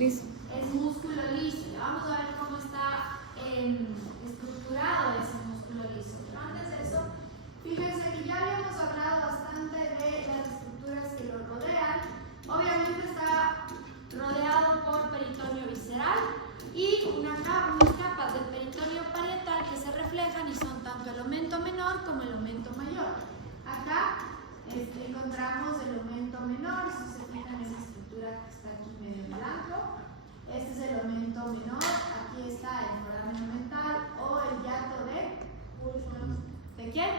liso. Es músculo liso. Ya vamos a ver cómo está estructurado ese músculo liso. Pero antes de eso, fíjense que ya habíamos hablado bastante de las estructuras que lo rodean. Obviamente está rodeado por peritoneo visceral y unas capas del peritoneo parietal que se reflejan y son tanto el aumento menor como el aumento mayor. Acá encontramos el aumento menor, si se fijan en esa estructura que está aquí medio en blanco. Este es el aumento menor, aquí está el foramen mental o el hiato ¿de quién?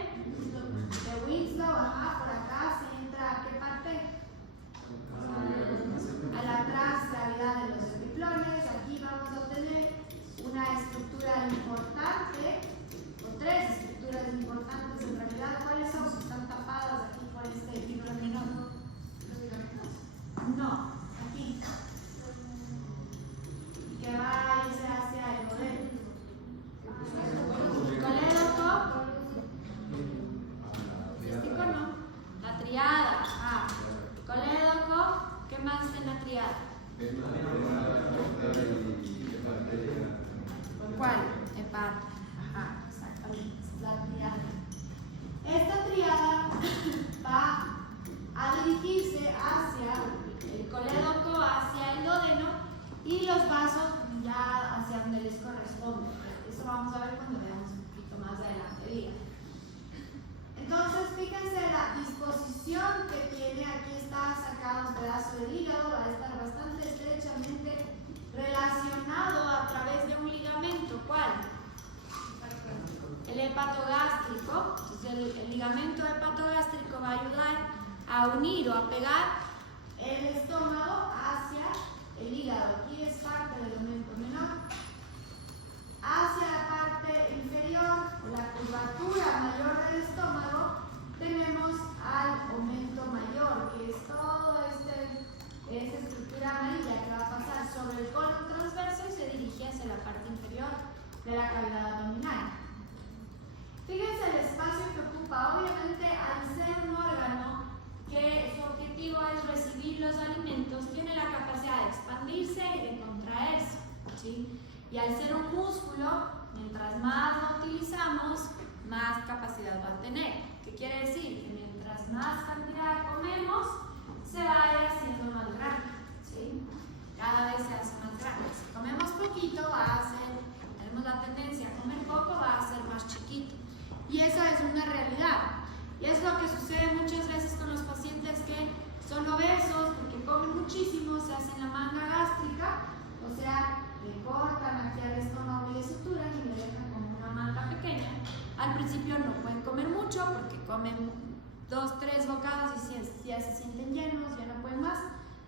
De Winslow, ajá, por acá se entra ¿a qué parte? A la transgravidad de los epiplones. Aquí vamos a tener una estructura importante, o tres estructuras importantes en realidad. ¿Cuáles son? Están tapadas aquí por este epíplon menor. No, aquí. Que va a irse hacia el modelo. Colédoco. ¿Testico no? La triada. Ah. Colédoco. ¿Qué más en la triada? ¿Cuál? Hepato. Ajá, exactamente. Es la triada. Esta triada va a dirigirse hacia el colédoco, hacia el duodeno y los vasos ya hacia donde les corresponde. Eso vamos a ver cuando veamos un poquito más adelante el hígado. Entonces, fíjense la disposición que tiene. Aquí está sacado un pedazo del hígado, va a estar bastante estrechamente relacionado a través de un ligamento. ¿Cuál? El hepatogástrico. Entonces, el ligamento hepatogástrico va a ayudar a unir o a pegar el estómago hacia el hígado. Aquí es parte del aumento menor. Hacia la parte inferior, la curvatura mayor del estómago, tenemos al aumento mayor, que es toda esta estructura amarilla que va a pasar sobre el colon transverso y se dirige hacia la parte inferior de la cavidad abdominal. Fíjense el espacio que ocupa. Obviamente, al ser un órgano que su objetivo es recibir los alimentos, tiene la capacidad de expandirse y de contraerse, ¿sí? Y al ser un músculo, mientras más lo utilizamos, más capacidad va a tener. ¿Qué quiere decir? Que mientras más cantidad comemos, se va a ir haciendo más grande, ¿sí? Cada vez se hace más grande. Si comemos poquito, tenemos la tendencia a comer poco, va a ser más chiquito. Y esa es una realidad. Y es lo que sucede muchas veces con los pacientes que son obesos, porque comen muchísimo, se hacen la manga gástrica, o sea, le cortan aquí al estómago y le suturan y le dejan como una manga pequeña. Al principio no pueden comer mucho porque comen 2, 3 bocados y ya se sienten llenos, ya no pueden más.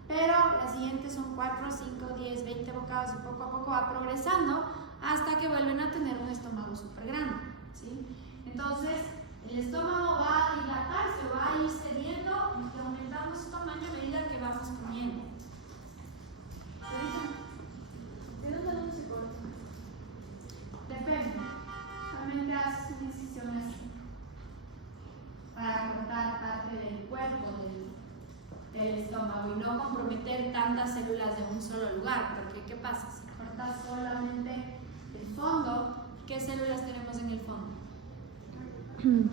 Pero las siguientes son 4, 5, 10, 20 bocados y poco a poco va progresando hasta que vuelven a tener un estómago súper grande, ¿sí? Entonces, el estómago va a dilatarse, va a ir cediendo y aumentando su tamaño a medida que vamos comiendo. ¿De dónde se corta? Depende. Solamente haces una incisión así para cortar parte del cuerpo del estómago y no comprometer tantas células de un solo lugar. Porque, ¿qué pasa? Si cortas solamente el fondo, ¿qué células tenemos en el fondo?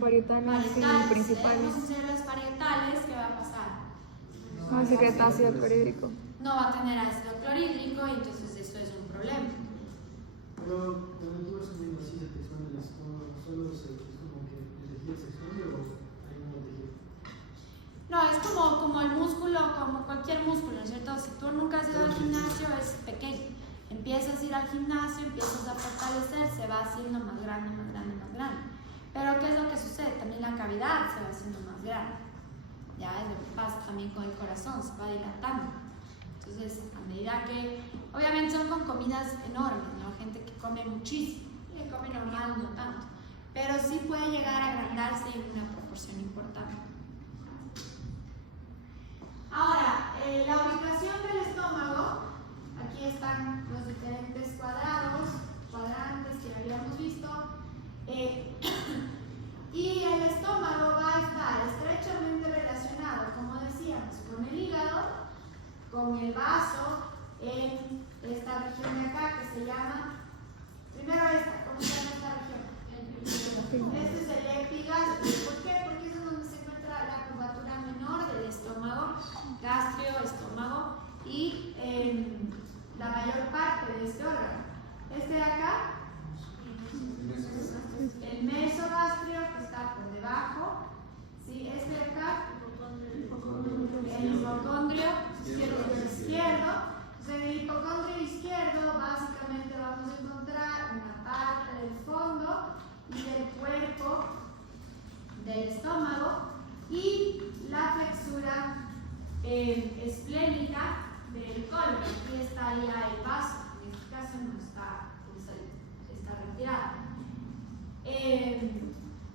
Parietales y principales. Tenemos células parietales, ¿qué va a pasar? No secreta ácido clorhídrico. No va a tener ácido clorhídrico y entonces eso es un problema. Pero cuando tú vas comiendo así, se te expande el estómago, solo es como que el tejido se expande o hay un tejido. No, es como el músculo, como cualquier músculo, ¿no es cierto? Si tú nunca has ido al gimnasio, es pequeño. Empiezas a ir al gimnasio, empiezas a fortalecer, se va haciendo más grande, más grande, más grande. Pero ¿qué es lo que sucede? También la cavidad se va haciendo más grande. Ya es lo que pasa también con el corazón, se va dilatando. Entonces, a medida que, obviamente son con comidas enormes, ¿no? Gente que come muchísimo, y que come normal no tanto, pero sí puede llegar a agrandarse en una proporción importante. Ahora, la ubicación del estómago, aquí están los diferentes cuadrantes que habíamos visto, y el estómago va a estar estrechamente relacionado, como decíamos, con el hígado, con el vaso en esta región de acá que se llama, primero esta, ¿cómo se llama esta región? Este es el epigastrio. ¿Por qué? Porque es donde se encuentra la curvatura menor del estómago, gastrio, estómago, y la mayor parte de este órgano. Este de acá, el mesogastrio, que está por debajo, ¿sí? Este de acá, el hipocondrio izquierdo. En el hipocondrio izquierdo básicamente vamos a encontrar una parte del fondo y del cuerpo del estómago y la flexura esplénica del colon. Aquí está ya el vaso, en este caso no está, pues, está retirado.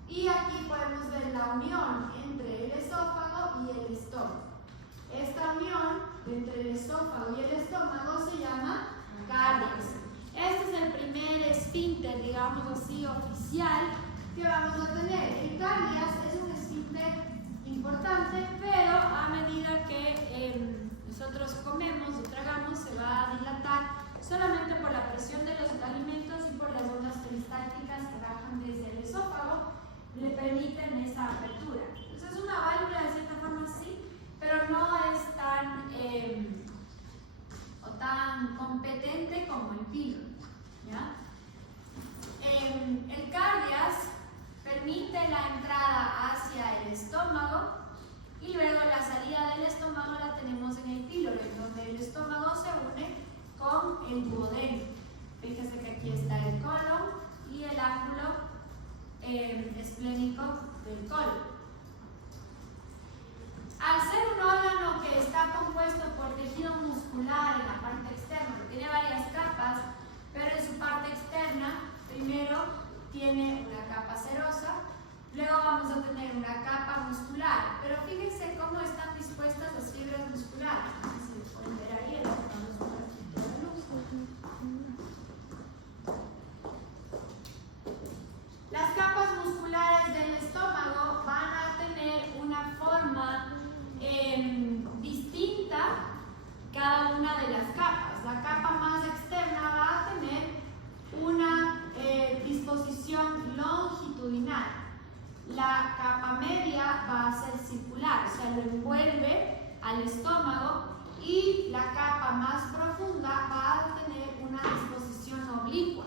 Y aquí podemos ver la unión entre el esófago y el estómago. Esta unión entre el esófago y el estómago se llama cardias. Este es el primer esfínter, digamos así, oficial que vamos a tener. El cardias es un esfínter importante, pero a medida que nosotros comemos o tragamos se va a dilatar solamente por la presión de los alimentos y por las ondas peristálticas que bajan desde el esófago, le permiten esa apertura. Entonces es una válvula de cierta forma sí, pero no es tan competente como el pilo, ¿ya? El cardias permite la entrada hacia el estómago y luego la salida del estómago la tenemos en el píloro, donde el estómago se une con el duodeno. Fíjense que aquí está el colon y el ángulo esplénico del colon. Al ser un órgano que está compuesto por tejido muscular en la parte externa, tiene varias capas, pero en su parte externa, primero tiene una capa serosa, luego vamos a tener una capa muscular, pero fíjense cómo están dispuestas las fibras musculares. Se les pueden ver ahí, vamos por aquí toda la luz. Las capas musculares del estómago van a tener una forma distinta cada una de las capas. La capa más externa va a tener una disposición longitudinal. La capa media va a ser circular, o sea, lo envuelve al estómago, y la capa más profunda va a tener una disposición oblicua.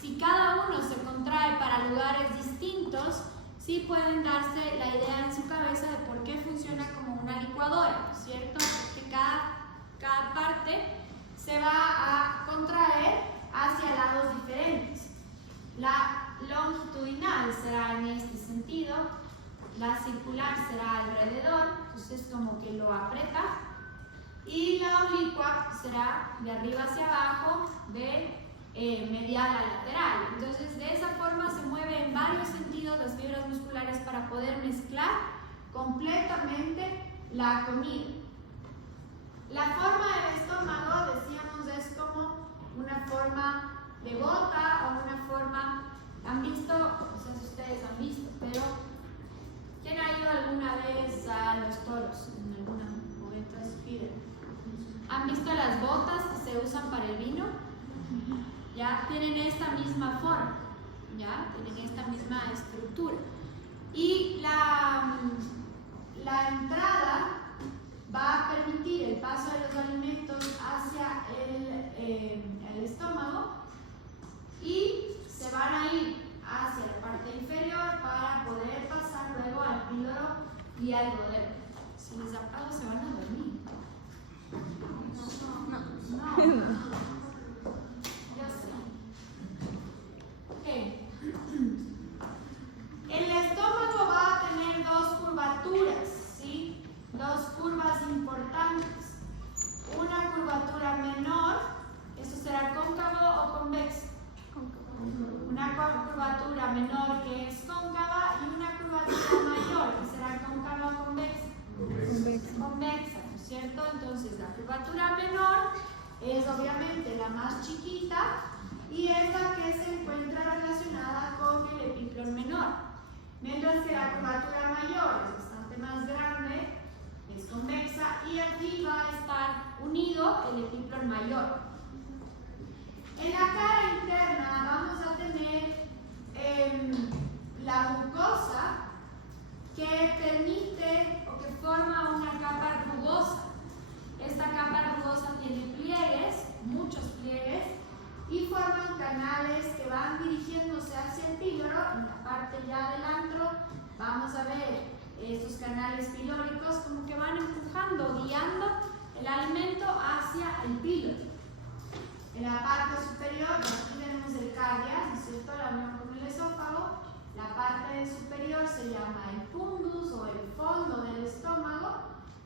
Si cada uno se contrae para lugares distintos, sí pueden darse la idea en su cabeza de por qué funciona como una licuadora, ¿no es cierto? Porque cada parte se va a contraer hacia lados diferentes. La longitudinal será en este sentido, la circular será alrededor, entonces como que lo aprieta, y la oblicua será de arriba hacia abajo, de medial a lateral. Entonces de esa forma se mueve en varios sentidos las fibras musculares para poder mezclar completamente la comida. La forma del estómago, decíamos, es como una forma de bota o una forma, han visto, no sé si ustedes han visto, pero ¿quién ha ido alguna vez a los toros en algún momento de su vida? ¿Han visto las botas que se usan para el vino? Ya tienen esta misma forma, ya tienen esta misma estructura, y la entrada va a permitir el paso de los alimentos hacia el estómago, y se van a ir hacia la parte inferior para poder pasar luego al píloro y al duodeno. Si les apago se van a dormir. No. El estómago va a tener dos curvaturas, ¿sí? Dos curvas importantes. Una curvatura menor, ¿eso será cóncavo o convexo? Una curvatura menor que es cóncava y una curvatura mayor que será cóncava o convexa. Convexa, ¿no es cierto? Entonces la curvatura menor es obviamente la más chiquita y es la que se encuentra relacionada con el epiplón menor, mientras que la curvatura mayor es bastante más grande, es convexa, y aquí va a estar un unido el epíplon mayor. En la cara interna vamos a tener la mucosa que permite o que forma una capa rugosa. Esta capa rugosa tiene pliegues, muchos pliegues, y forman canales que van dirigiéndose hacia el píloro. En la parte ya del antro vamos a ver estos canales pilóricos como que van empujando, guiando el alimento hacia el píloro. En la parte superior, aquí tenemos el cardias, ¿no es cierto?, la unión con el esófago. La parte superior se llama el fundus o el fondo del estómago.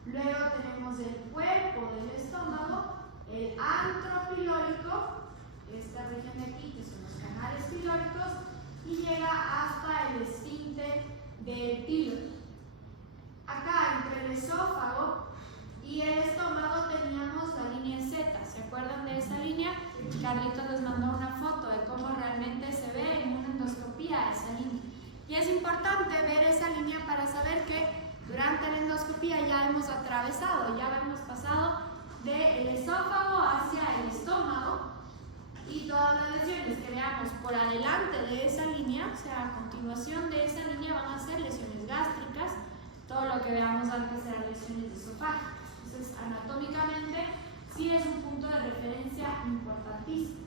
Luego tenemos el cuerpo del estómago, el antro pilórico, esta región de aquí que son los canales pilóricos, y llega hasta el esfínter del píloro. Acá entre el esófago y el estómago teníamos la línea Z. ¿Se acuerdan de esa línea? Carlitos les mandó una foto de cómo realmente se ve en una endoscopía esa línea. Y es importante ver esa línea para saber que durante la endoscopía ya hemos atravesado, ya hemos pasado del esófago hacia el estómago, y todas las lesiones que veamos por adelante de esa línea, o sea, a continuación de esa línea, van a ser lesiones gástricas. Todo lo que veamos antes eran lesiones esofágicas. Entonces, anatómicamente, sí es un punto de referencia importantísimo.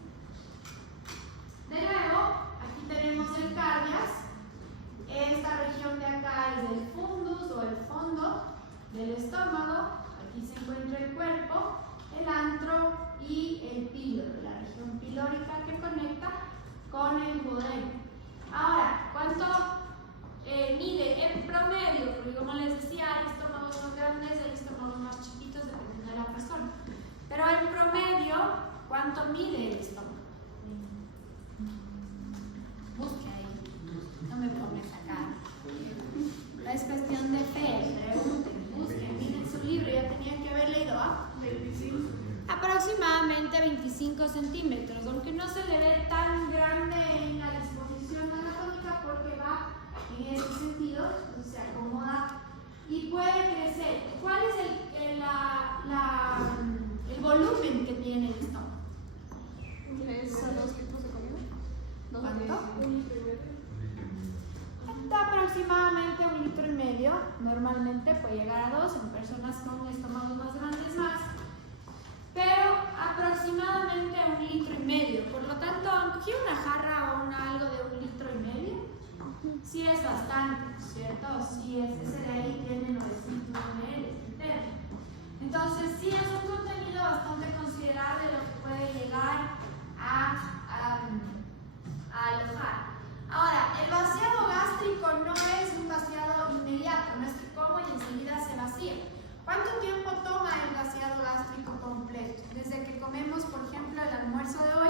De nuevo, aquí tenemos el cardias. Esta región de acá es el fundus o el fondo del estómago. Aquí se encuentra el cuerpo, el antro y el píloro, la región pilórica que conecta con el duodeno. Ahora, ¿cuánto mide en promedio? Porque como les decía, hay estómagos más grandes, hay estómagos más chiquitos, dependiendo de la persona. Pero en promedio, ¿cuánto mide el estómago? Busque ahí, no me pongas acá. No es cuestión de fe, pregunten, busquen, miren su libro, ya tenían que haber leído, ¿ah? 25. Aproximadamente 25 centímetros, aunque no se le ve tan grande en la disposición anatómica porque va en ese sentido, entonces se acomoda y puede crecer. ¿Cuál es el volumen que tiene el estómago? ¿Es a 2 litros de comida? ¿Cuánto? Está aproximadamente 1,5 litros. Normalmente puede llegar a 2 en personas con estómagos más grandes más, pero aproximadamente 1,5 litros. Por lo tanto, aunque una jarra o algo de 1,5 litros, sí es bastante, ¿cierto? Sí es, ese de ahí tiene 900 ml entero. Entonces, sí es un contenido bastante considerable lo que puede llegar a alojar. Ahora, el vaciado gástrico no es un vaciado inmediato, no es que como y enseguida se vacía. ¿Cuánto tiempo toma el vaciado gástrico completo? Desde que comemos, por ejemplo, el almuerzo de hoy,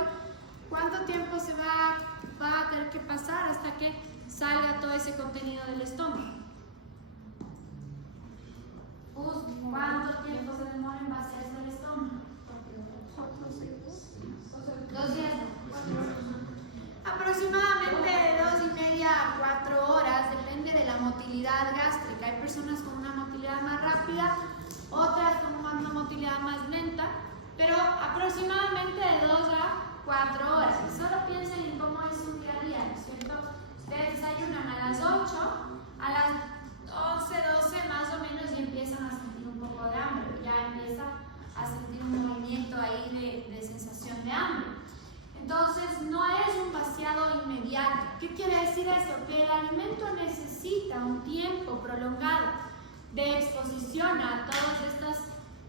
¿cuánto tiempo se va a tener que pasar hasta que salga todo ese contenido del estómago? ¿Cuánto tiempo se demora en vaciarse el estómago? 2 días. Aproximadamente de 2,5 a 4 horas, depende de la motilidad gástrica. Hay personas con una motilidad más rápida, otras con una motilidad más lenta, pero aproximadamente de 2 a 4 horas. Y solo piensen en cómo es su día a día, ¿no es cierto? Ustedes desayunan a las 8, a las 11, 12 más o menos y empiezan a sentir un poco de hambre, ya empieza a sentir un movimiento ahí de sensación de hambre. Entonces, no es un vaciado inmediato. ¿Qué quiere decir esto? Que el alimento necesita un tiempo prolongado de exposición a todas estas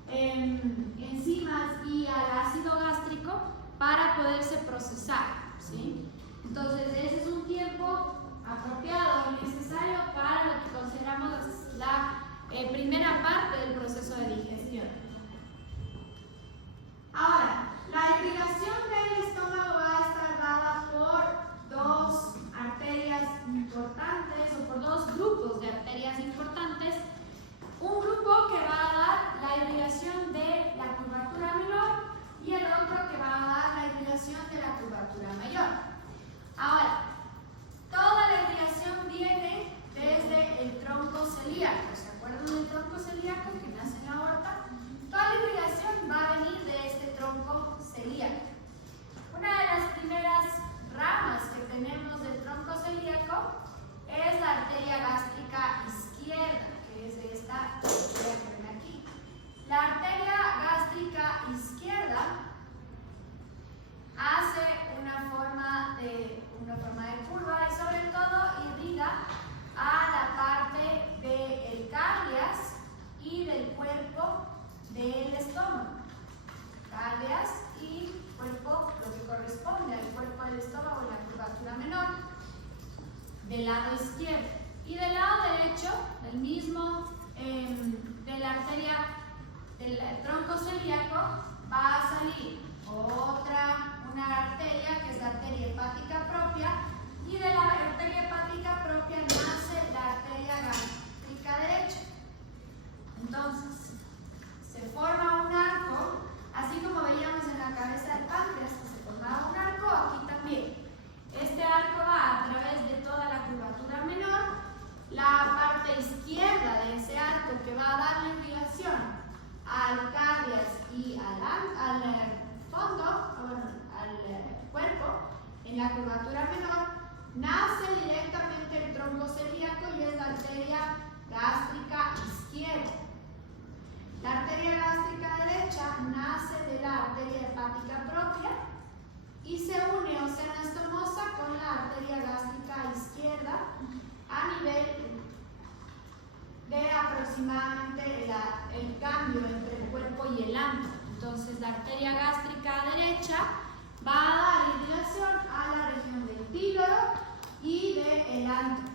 enzimas y al ácido gástrico para poderse procesar, ¿sí? Entonces, ese es un tiempo apropiado y necesario para lo que consideramos la primera parte del proceso de digestión. Ahora, la irrigación del estómago va a estar dada por 2 arterias importantes o por 2 grupos de arterias importantes. Un grupo que va a dar la irrigación de la curvatura menor y el otro que va a dar la irrigación de la curvatura mayor. Ahora, toda la irrigación viene desde el tronco celíaco. ¿Se acuerdan del tronco celíaco que nace en la aorta? del lado izquierdo. Y del lado derecho, del mismo, de la arteria del tronco celíaco, va a salir una arteria que es la arteria hepática propia, y de la arteria hepática propia nace la arteria gástrica derecha. Entonces, se forma un arco, así como veíamos en la cabeza del páncreas que se formaba un arco, aquí también. Este arco va a través de toda la curvatura menor. La parte izquierda de ese arco que va a darle irrigación al cardias y al fondo, al cuerpo, en la curvatura menor, nace directamente el tronco celíaco y es la arteria gástrica izquierda. La arteria gástrica derecha nace de la arteria hepática propia y se une o se anastomosa con la arteria gástrica izquierda a nivel de aproximadamente el cambio entre el cuerpo y el antro. Entonces la arteria gástrica derecha va a dar irrigación a la región del píloro y del antro.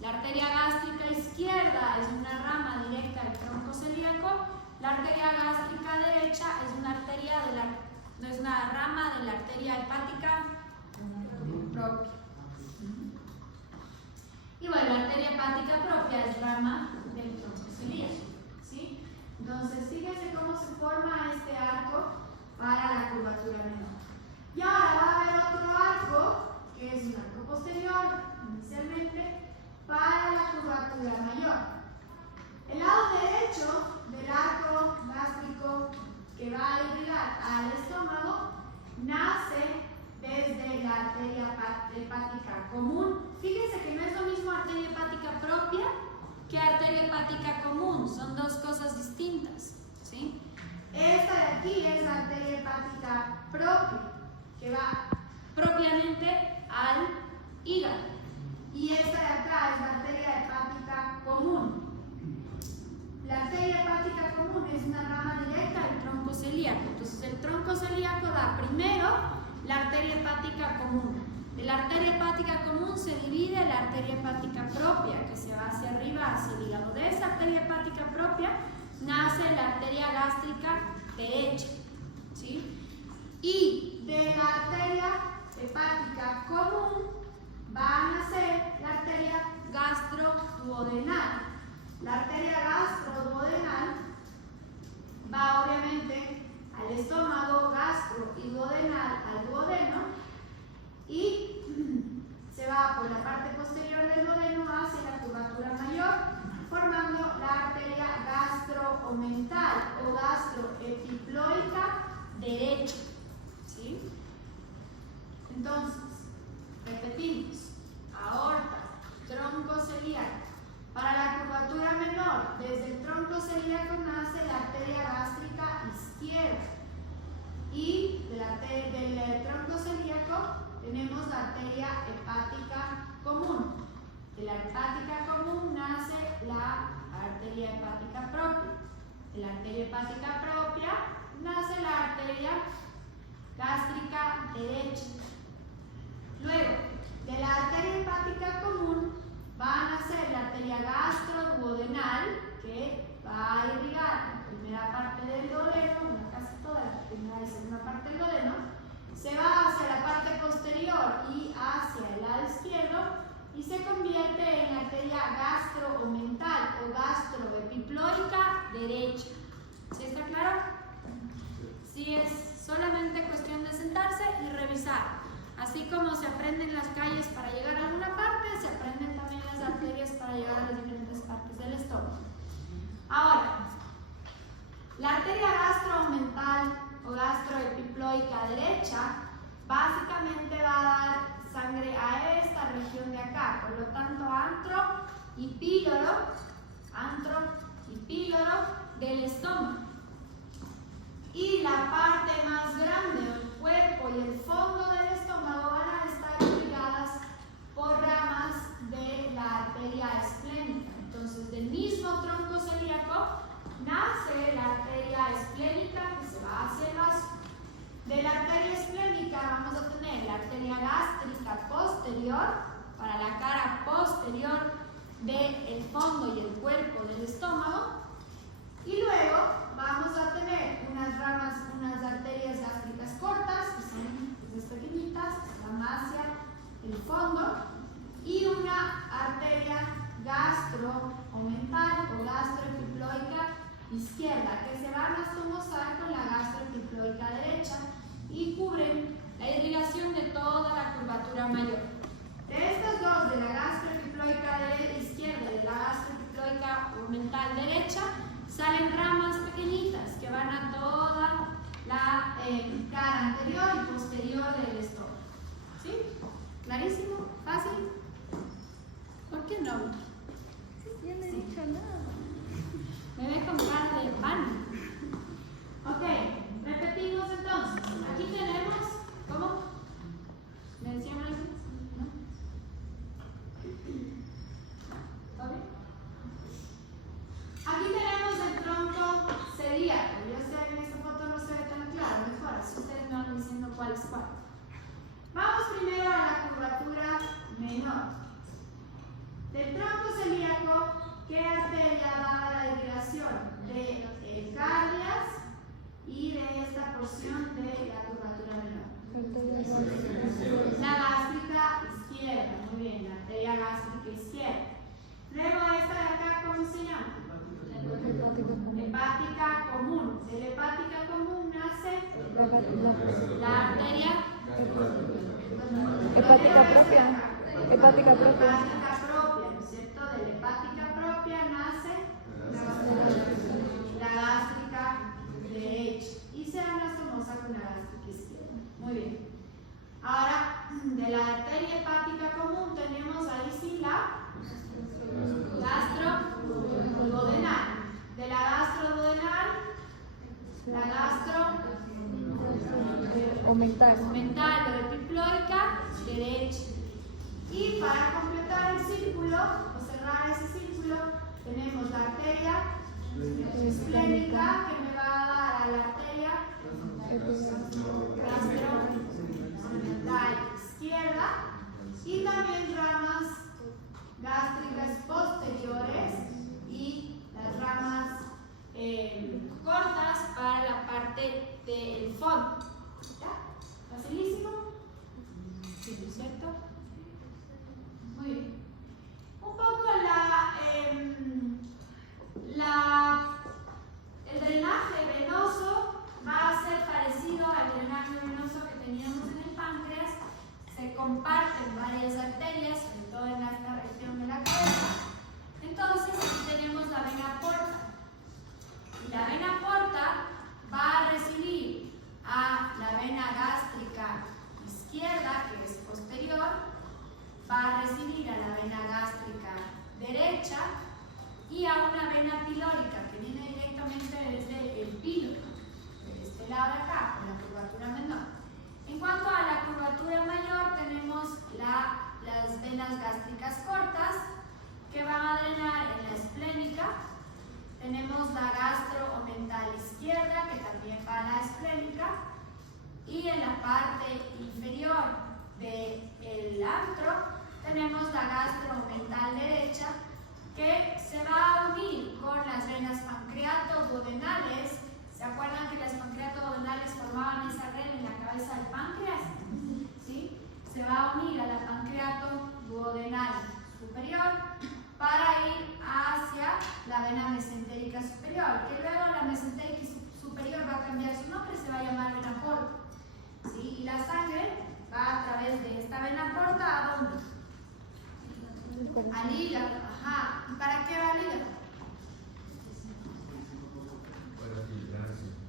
La arteria gástrica izquierda es una rama directa del tronco celíaco. La arteria gástrica derecha es una rama de la arteria hepática propia. Y bueno, la arteria hepática propia es rama del tronco celíaco, ¿sí? Entonces, fíjense cómo se forma este arco para la curvatura menor. Y ahora va a haber otro arco, que es un arco posterior, inicialmente, para la curvatura mayor. El lado derecho del arco gástrico que va a irrigar al estómago nace desde la arteria hepática común. Fíjense que no es lo mismo arteria hepática propia que arteria hepática común, son dos cosas distintas, ¿sí? Esta de aquí es la arteria hepática propia, que va propiamente al hígado, y esta de acá es la arteria hepática común. La arteria hepática común es una rama directa del tronco celíaco. Entonces el tronco celíaco da primero la arteria hepática común. De la arteria hepática común se divide la arteria hepática propia, que se va hacia arriba, hacia el hígado. De esa arteria hepática propia nace la arteria gástrica derecha, ¿sí? Y de la arteria hepática común va a nacer la arteria gastroduodenal. La arteria gastroduodenal va obviamente al estómago, gastro y duodenal al duodeno, y se va por la parte posterior del duodeno hacia la curvatura mayor, formando la arteria gastroomental o gastroepiploica derecha, ¿sí? Entonces, repetimos: aorta, tronco celíaco. Para la curvatura menor, desde el tronco celíaco nace la arteria gástrica izquierda, y del tronco celíaco tenemos la arteria hepática común. De la hepática común nace la arteria hepática propia. De la arteria hepática propia nace la arteria gástrica derecha. Luego, de la arteria hepática común va a nacer la arteria gastroduodenal, que va a irrigar la primera parte del duodeno, bueno, casi toda la primera y segunda parte del duodeno, se va hacia la parte posterior y hacia el lado izquierdo y se convierte en la arteria gastroomental o gastroepiploica derecha. ¿Sí está claro? Sí, es solamente cuestión de sentarse y revisar. Así como se aprenden las calles para llegar a alguna parte, se aprenden también las arterias para llegar a las diferentes partes del estómago. Ahora, la arteria gastroomental o gastroepiploica derecha básicamente va a dar sangre a esta región de acá, por lo tanto antro y píloro del estómago. Y la parte más grande del cuerpo y el fondo del estómago van a estar irrigadas por ramas de la arteria esplénica. Entonces, del mismo tronco celíaco nace la arteria esplénica que se va hacia el vaso. De la arteria esplénica vamos a tener la arteria gástrica posterior para para la cara posterior del fondo y el cuerpo del estómago. Y luego vamos a tener unas ramas, unas arterias gástricas cortas, que son esas pequeñitas, la hacia el fondo, y una arteria gastro-omental o gastroepiploica izquierda, que se van a somozar con la gastroepiploica derecha y cubren la irrigación de toda la curvatura mayor. De estas dos, de la gastroepiploica izquierda y de la gastroepiploica omental derecha, salen ramas pequeñitas que van a toda la cara anterior y posterior del estómago. ¿Sí? ¿Clarísimo? ¿Fácil? ¿Por qué no? Yo no he dicho nada. Me ve con cara de pan. Ok, repetimos entonces. Aquí tenemos, ¿cómo? ¿Me decían algo? ¿No? ¿Todo bien? Aquí tenemos el tronco celíaco. Yo sé que en esta foto no se ve tan claro, mejor, así ustedes me van diciendo cuál es cuál. Vamos primero a la curvatura menor. Del tronco celíaco, ¿qué arteria va a la irrigación? De cardias y de esta porción de la curvatura menor. La gástrica izquierda, muy bien, la arteria gástrica izquierda. Luego esta de acá, ¿cómo se llama? Hepática común. De la hepática común nace la arteria Hepática propia. Hepática propia. Hepática propia, ¿no es cierto? De la hepática propia nace la gástrica derecha y se anastomosa con la gástrica izquierda. Muy bien. Ahora, de la arteria hepática común tenemos ahí sí la gastroduodenal. De la gastroduodenal, la Omental. omental o epiploica derecha. Y para completar el círculo, o cerrar ese círculo, tenemos la arteria esplénica que me va a dar a la arteria gastroomental izquierda y también ramas gástricas posteriores y las ramas cortas para la parte del fondo. ¿Ya? ¿Facilísimo? Sí, ¿no es cierto? Muy bien. Un poco el drenaje venoso va a ser parecido al drenaje venoso que teníamos en el páncreas. Se comparten varias arterias, sobre todo en esta región de la cabeza. Entonces, aquí tenemos la vena porta. Y la vena porta va a recibir a la vena gástrica izquierda, que es posterior, va a recibir a la vena gástrica derecha y a una vena pilórica que viene directamente desde el píloro, de este lado de acá, de la curvatura menor. En cuanto a la curvatura mayor, tenemos las venas gástricas cortas que van a drenar en la esplénica. Tenemos la gastroomental izquierda que también va a la esplénica y en la parte inferior del antro tenemos la gastroomental derecha que se va a unir con las venas pancreato-duodenales. ¿Se acuerdan que las pancreato-duodenales formaban esa red en la cabeza del páncreas? ¿Sí? Se va a unir a la pancreato-duodenal superior para ir hacia la vena mesentérica superior, que luego la mesentérica superior va a cambiar su nombre, se va a llamar vena porta. ¿Sí? Y la sangre va a través de esta vena porta ¿a dónde? Al hígado. Ajá. ¿Y para qué va el hígado?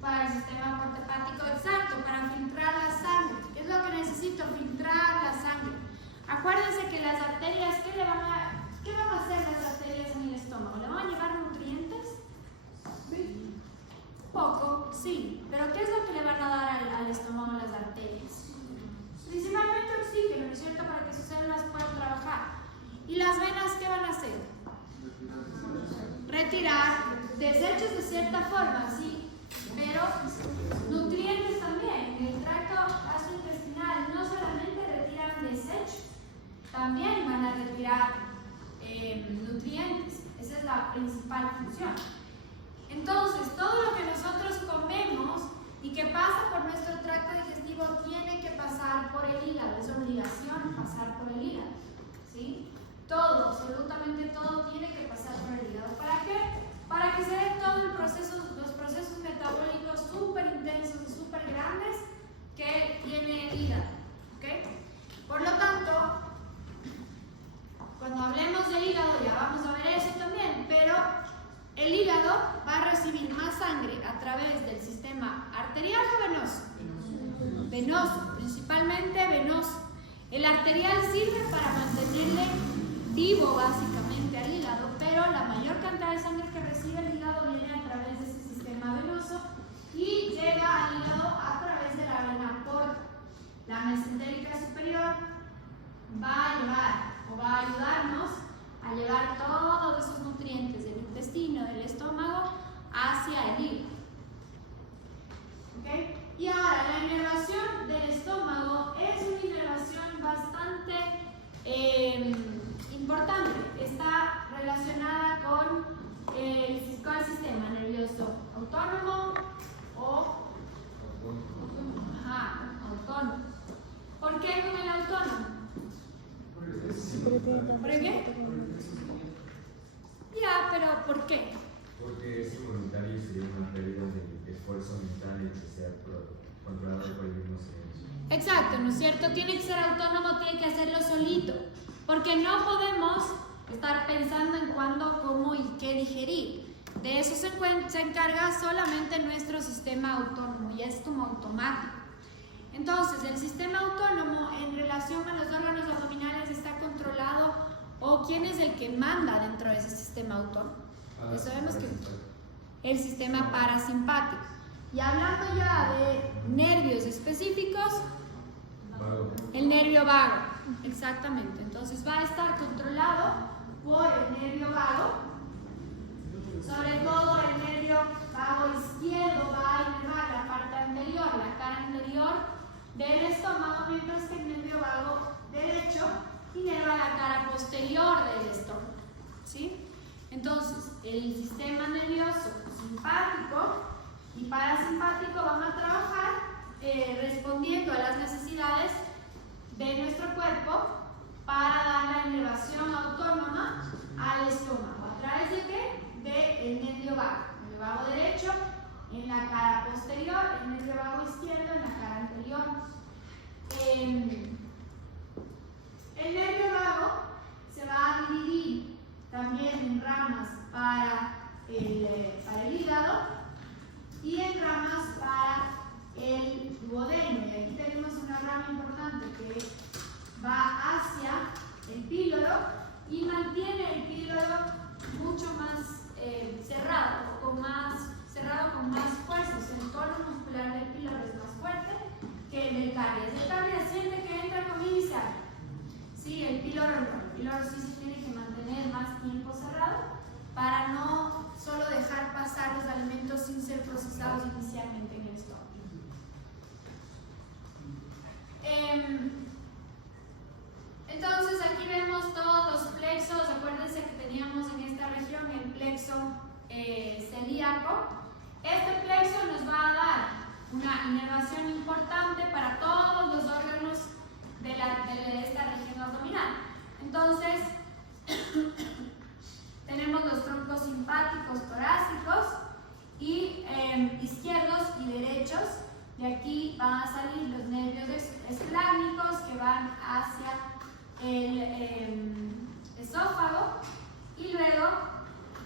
Para el sistema portohepático, exacto, para filtrar la sangre. ¿Qué es lo que necesito? Filtrar la sangre. Acuérdense que las arterias, ¿qué van a hacer las arterias en el estómago? ¿Le van a llevar nutrientes? Poco, sí. Pero ¿qué es lo que le van a dar al estómago las arterias? Principalmente oxígeno, ¿no es cierto? Para que sus células puedan trabajar. ¿Y las venas qué van a hacer? Retirar desechos de cierta forma, sí, pero nutrientes también. En el tracto gastrointestinal no solamente retiran desechos, también van a ¿sí? Todo, absolutamente todo tiene que pasar por el hígado. ¿Para qué? Para que se den todos los procesos metabólicos súper intensos y súper grandes que tiene el hígado. ¿Okay? Por lo tanto, cuando hablemos del hígado ya vamos a ver eso también, pero el hígado va a recibir más sangre a través del sistema arterial o venoso. Venoso, principalmente venoso. El arterial sirve para mantenerle vivo básicamente al hígado, pero la mayor cantidad de sangre que recibe el hígado viene a través de ese sistema venoso y llega al hígado a través de la vena porta. La mesentérica superior va a llevar o va a ayudarnos a llevar todos esos nutrientes del intestino, del estómago, hacia el hígado. ¿Okay? Y ahora, la inervación del estómago es una inervación bastante importante. Está relacionada con el sistema nervioso autónomo o autónomo. ¿Por qué con el autónomo? ¿Por qué? Ya, pero ¿por qué? Porque es involuntario y sería una pérdida de esfuerzo mental y que sea controlado por el mismo cerebro. Exacto, ¿no es cierto? Tiene que ser autónomo, tiene que hacerlo solito. Porque no podemos estar pensando en cuándo, cómo y qué digerir. De eso se encarga solamente nuestro sistema autónomo y es como automático. Entonces, el sistema autónomo en relación a los órganos abdominales está controlado, o quién es el que manda dentro de ese sistema autónomo. Ya sabemos que el sistema parasimpático. Y hablando ya de nervios específicos, el nervio vago, exactamente. Entonces va a estar controlado por el nervio vago, sobre todo el nervio vago izquierdo va a inervar la parte anterior, la cara anterior del estómago, mientras que el nervio vago derecho inerva la cara posterior del estómago, ¿sí? Entonces, el sistema nervioso simpático y parasimpático van a trabajar respondiendo a las necesidades de nuestro cuerpo para dar la inervación autónoma al estómago. ¿A través de qué? Del nervio vago derecho en la cara posterior, el nervio vago izquierdo en la cara anterior. El nervio vago se va a dividir también en ramas para el hígado y en ramas para el duodeno. Y aquí tenemos una rama importante que va hacia el píloro y mantiene el píloro mucho más cerrado con más fuerza. El tono muscular del píloro es más fuerte que el del cardias. El cardias siente que entra comida y sale. Sí, el píloro no. El píloro sí se tiene que mantener más tiempo cerrado para no solo dejar pasar los alimentos sin ser procesados inicialmente en el estómago. Entonces aquí vemos todos los plexos. Acuérdense que teníamos en esta región el plexo celíaco. Este plexo nos va a dar una inervación importante para todos los órganos de esta región abdominal. Entonces, tenemos los troncos simpáticos torácicos y izquierdos y derechos. De aquí van a salir los nervios esplácnicos que van hacia el esófago y luego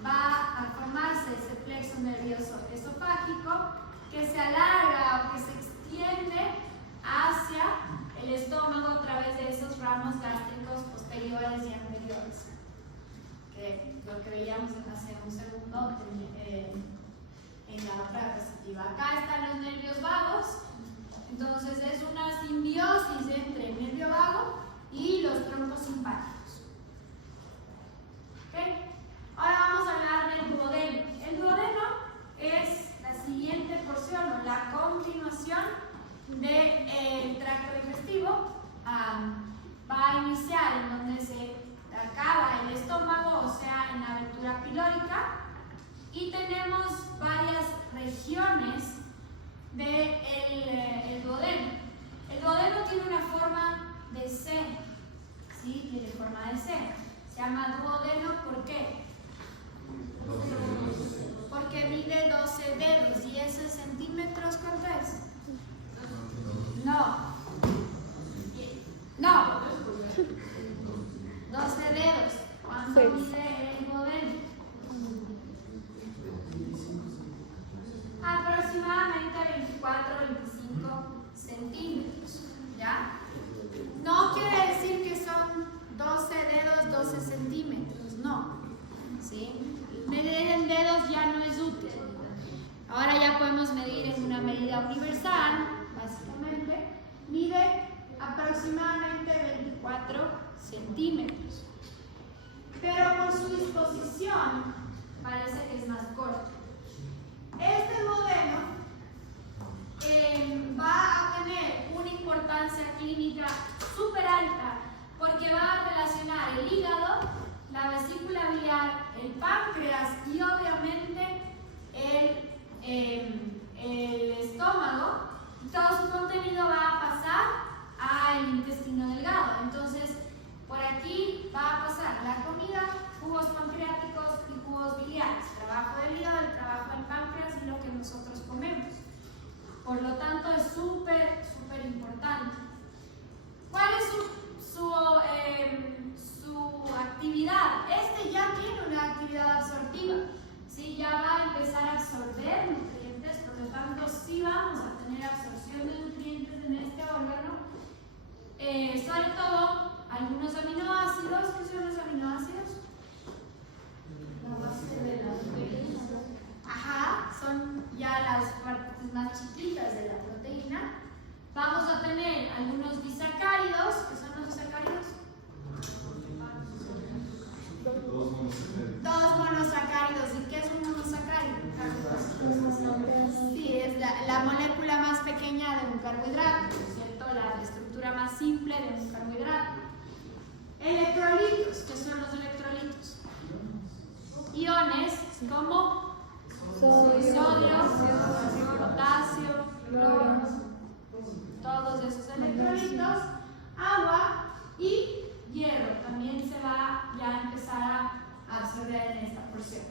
va a formarse ese plexo nervioso esofágico que se alarga o que se extiende hacia el estómago a través de esos ramos gástricos posteriores y anteriores, que lo que veíamos hace un segundo en la otra diapositiva. Acá están los nervios vagos. Entonces es una simbiosis entre el nervio vago y los troncos simpáticos. ¿Okay? Ahora vamos a hablar del duodeno. El duodeno es la siguiente porción o la continuación del tracto digestivo. Va a iniciar en donde se acaba el estómago, o sea, en la abertura pilórica, y tenemos varias regiones del duodeno. El duodeno tiene una forma de C, ¿sí? Tiene forma de C. Se llama duodeno, ¿por qué? Porque mide 12 dedos. ¿Y eso en centímetros cuánto es? No. No. 12 dedos. ¿Cuánto mide el duodeno? Aproximadamente 24-25 centímetros. ¿Ya? No quiere decir que son 12 dedos, 12 centímetros. No. ¿Sí? Medir en dedos ya no es útil. Ahora ya podemos medir en una medida universal, básicamente. Mide aproximadamente 24 centímetros. Pero por su disposición parece que es más corto. Este duodeno va a tener una importancia clínica súper alta porque va a relacionar el hígado, la vesícula biliar, el páncreas y obviamente el estómago, y todo su contenido va a pasar al intestino delgado. Entonces, por aquí va a pasar la comida, jugos pancreáticos y jugos biliares, trabajo del hígado, el trabajo del páncreas y lo que nosotros comemos. Por lo tanto, es súper importante. ¿Cuál es su actividad? Este ya tiene una actividad absortiva, ¿sí? Ya va a empezar a absorber nutrientes, por lo tanto sí vamos a tener absorción de nutrientes en este órgano, sobre todo algunos aminoácidos. ¿Qué son los aminoácidos? La base de la proteína. Ajá, son ya las partes más chiquitas de la proteína. Vamos a tener algunos disacáridos. ¿Qué son los disacáridos? Dos monosacáridos. ¿Y qué es un monosacárido? Sí, es la molécula más pequeña de un carbohidrato, ¿cierto? La estructura más simple de un carbohidrato. Electrolitos. ¿Qué son los electrolitos? Iones como sodio, potasio, cloro, todos esos electrolitos, agua y hierro también se va ya a empezar a absorber en esta porción.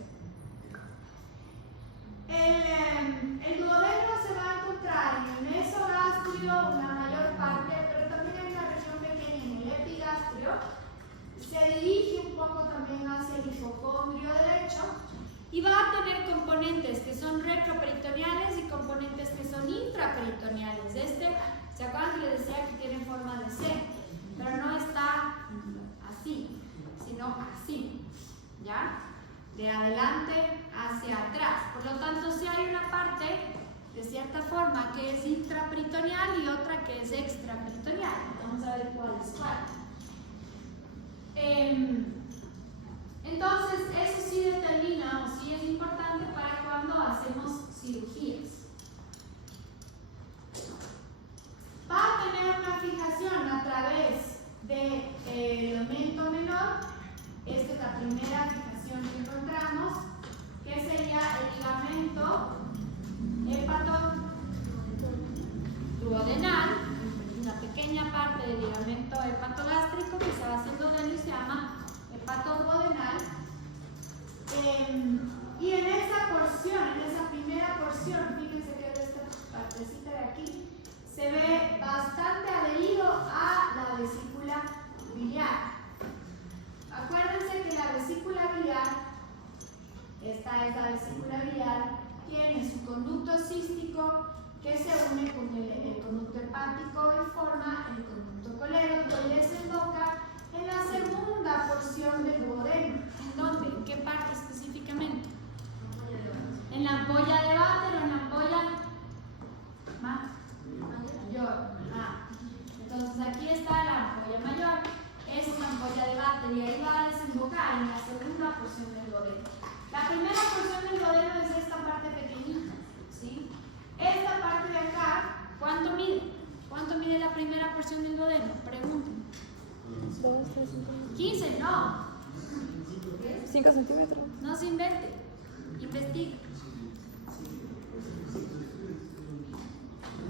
El duodeno se va a encontrar en el mesogastrio una mayor parte, pero también hay una región pequeña en el epigastrio. Se dirige un poco también hacia el hipocondrio derecho y va a tener componentes que son retroperitoneales y componentes que son intraperitoneales. ¿Se acuerdan que les decía que tiene forma de C? Pero no está así, sino así, ¿ya? De adelante hacia atrás. Por lo tanto, sí hay una parte, de cierta forma, que es intraperitoneal y otra que es extraperitoneal. Vamos a ver cuál es cuál. Entonces, eso sí determina o sí es importante para cuando hacemos cirugías. Va a tener una fijación a través del elemento menor. Esta es la primera fijación que encontramos, que sería el ligamento hepatoduodenal, una pequeña parte del ligamento hepatogástrico que se va haciendo de él y se llama hepatoduodenal. Y en esa porción, en esa primera porción, fíjense que de esta partecita de aquí, se ve bastante adherido a la vesícula biliar. Acuérdense que la vesícula biliar, esta es la vesícula biliar, tiene su conducto cístico que se une con el conducto hepático y forma el conducto colérico y desemboca en la segunda porción del duodeno. ¿En dónde? ¿En qué parte específicamente? En la ampolla de váter o en la ampolla mayor. Entonces aquí está la ampolla mayor, es una ampolla de váter y ahí va a desembocar en la segunda porción del duodeno. La primera porción del duodeno es esta parte pequeñita, ¿sí? Esta parte de acá, ¿cuánto mide? ¿Cuánto mide la primera porción del duodeno? Pregunten. 15, no. 5 centímetros. No se invente. Investigue.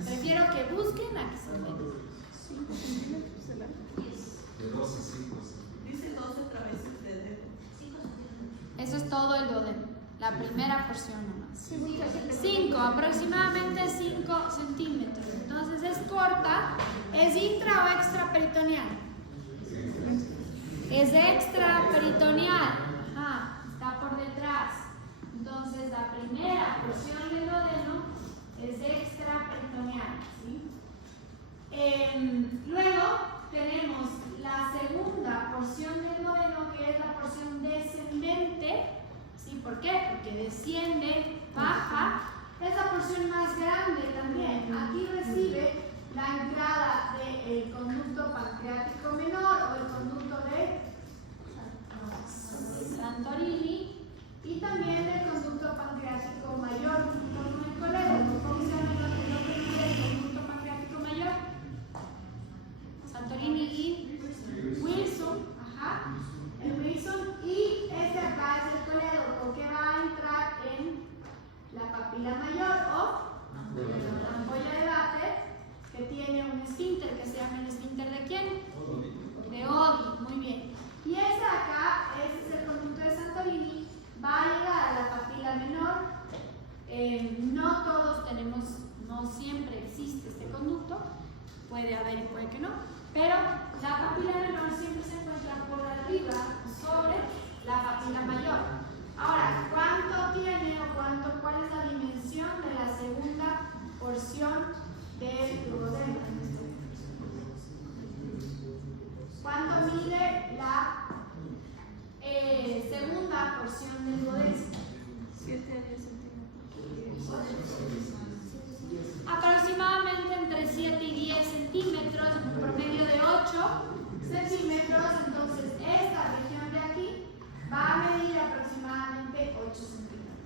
Prefiero que busquen a que se inventen. De 2 a 5. Dice 12 traveses de dedo. Eso es todo el duodeno, la primera porción nomás. 5, aproximadamente 5 centímetros. Entonces es corta, es intra o extraperitoneal. Es extraperitoneal. Ajá, está por detrás. Entonces la primera porción del duodeno es extraperitoneal, ¿sí? Luego tenemos la segunda porción del duodeno, que es la porción descendente. ¿Sí? ¿Por qué? Porque desciende, baja. Es la porción más grande también. Aquí recibe la entrada del conducto pancreático menor o el conducto de Santorini y también el conducto pancreático mayor con el colédoco. ¿Cómo se llama el conducto pancreático mayor? Santorini y Wilson. Ajá. El Wilson, y este acá es el colédoco que va a entrar en la papila mayor o la ampolla de Vater, que tiene un esfínter que se llama el esfínter de quién? De Oddi, muy bien. Y este acá, este es el conducto de Santorini, va a llegar a la papila menor. No todos tenemos, no siempre existe este conducto, puede haber y puede que no, pero la papila menor siempre se encuentra por arriba, sobre la papila mayor. Ahora, ¿cuánto tiene o cuál es la dimensión de la segunda porción del duodeno? ¿Cuánto mide la segunda porción del duodeno? 7 a 10 centímetros. Aproximadamente entre 7 y 10 centímetros, un promedio de 8 centímetros. Entonces esta región de aquí va a medir aproximadamente 8 centímetros.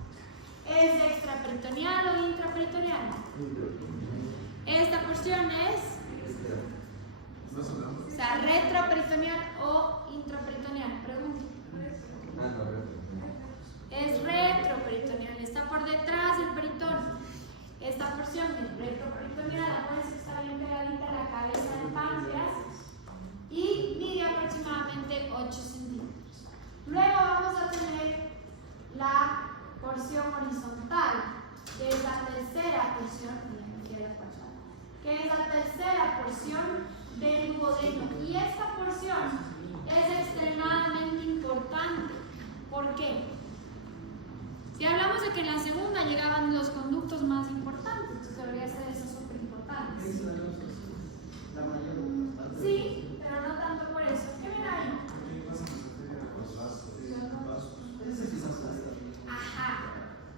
¿Es extraperitoneal o intraperitoneal? Esta porción es, o sea, retroperitoneal o intraperitoneal. Pregunta. Es retroperitoneal, está por detrás del peritón. Esta porción es retroperitoneal, acuérdense que está bien pegadita a la cabeza del páncreas y mide aproximadamente 8 centímetros. Luego vamos a tener la porción horizontal, que es la tercera porción, que es la tercera porción del duodeno. Y esta porción es extremadamente importante. ¿Por qué? Si hablamos de que en la segunda llegaban los conductos más importantes, entonces debería ser eso súper importante. Sí, pero no tanto por eso. ¿Qué ven ahí? Ajá,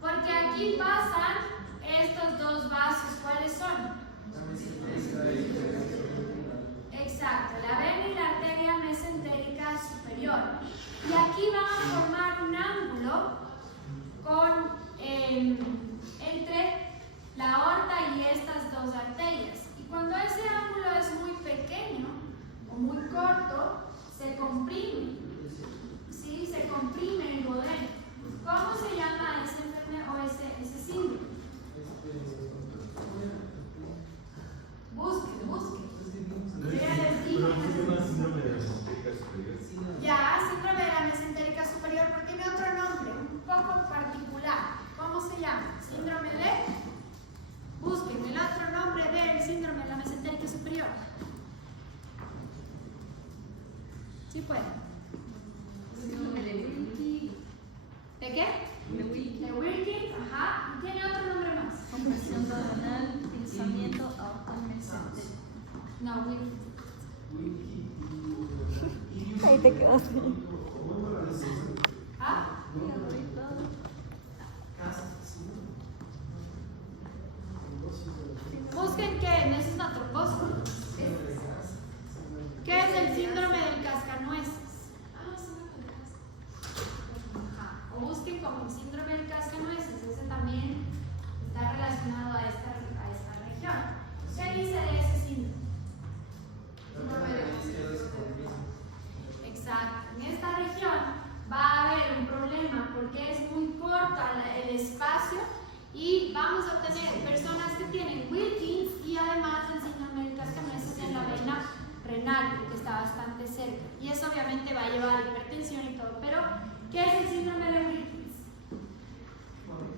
porque aquí pasan estos dos vasos. ¿Cuáles son? Exacto, la vena y la arteria mesentérica superior. Y aquí van a formar un ángulo entre la aorta y estas dos arterias. Y cuando ese ángulo es muy pequeño o muy corto, se comprime. ¿Sí? Se comprime el duodeno. ¿Cómo se llama ese enfermedad o ese síndrome? Busque. Ya, síndrome de la mesentérica superior, pero tiene otro nombre, un poco particular. ¿Cómo se llama? Síndrome de... Busquen el otro nombre del síndrome de la mesentérica superior. ¿Sí pueden? Síndrome de Wilkie. ¿De qué? De Wilkie. De Wilkie, ajá. ¿Y tiene otro nombre más? Compresión duodenal, pinzamiento aortal mesentérico. No, Wilkie. Ahí te quedas. ¿Ah? Busquen qué, no es una trombosis. ¿Qué es el síndrome del cascanueces? Ajá. O busquen como síndrome del cascanueces, ese también está relacionado a esta región. ¿Qué dice de ese síndrome? Exacto. En esta todo. Pero, ¿qué es el síndrome de Wilkins?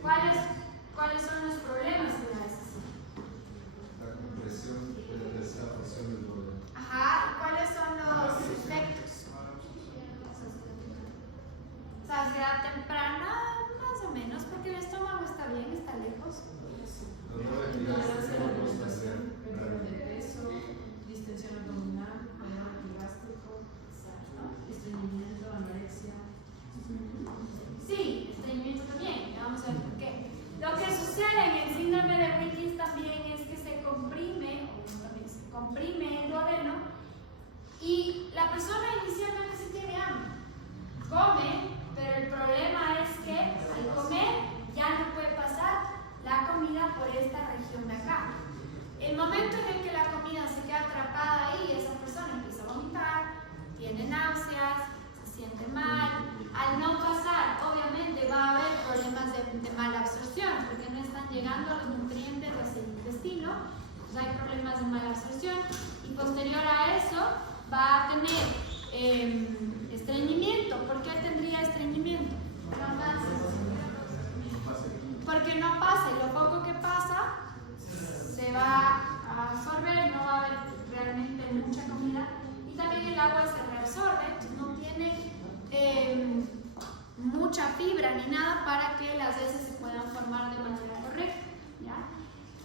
¿Cuáles son los problemas que da ese síndrome? La compresión de la tercera porción del duodeno. Ajá, ¿y cuáles son los efectos? Saciedad temprana, más o menos, porque el estómago está bien, está lejos. Dolor de cabeza, Pérdida de peso, distensión abdominal, dolor gástrico, estreñimiento, anorexia. Sí, estreñimiento también. Ya vamos a ver por qué. Lo que sucede en el síndrome de Wilkins también es que se comprime, el duodeno y la persona inicialmente sí tiene hambre. Come, pero el problema es que al comer ya no puede pasar la comida por esta región de acá. El momento en el que la comida se queda atrapada ahí, esa persona empieza a vomitar, tiene náuseas, se siente mal. Al no pasar, obviamente va a haber problemas de mala absorción, porque no están llegando los nutrientes hacia el intestino, pues hay problemas de mala absorción, y posterior a eso va a tener estreñimiento. ¿Por qué tendría estreñimiento? Porque no pasa, y lo poco que pasa se va a absorber, no va a haber realmente mucha comida, y también el agua se reabsorbe, no tiene mucha fibra ni nada para que las heces se puedan formar de manera correcta, ¿ya?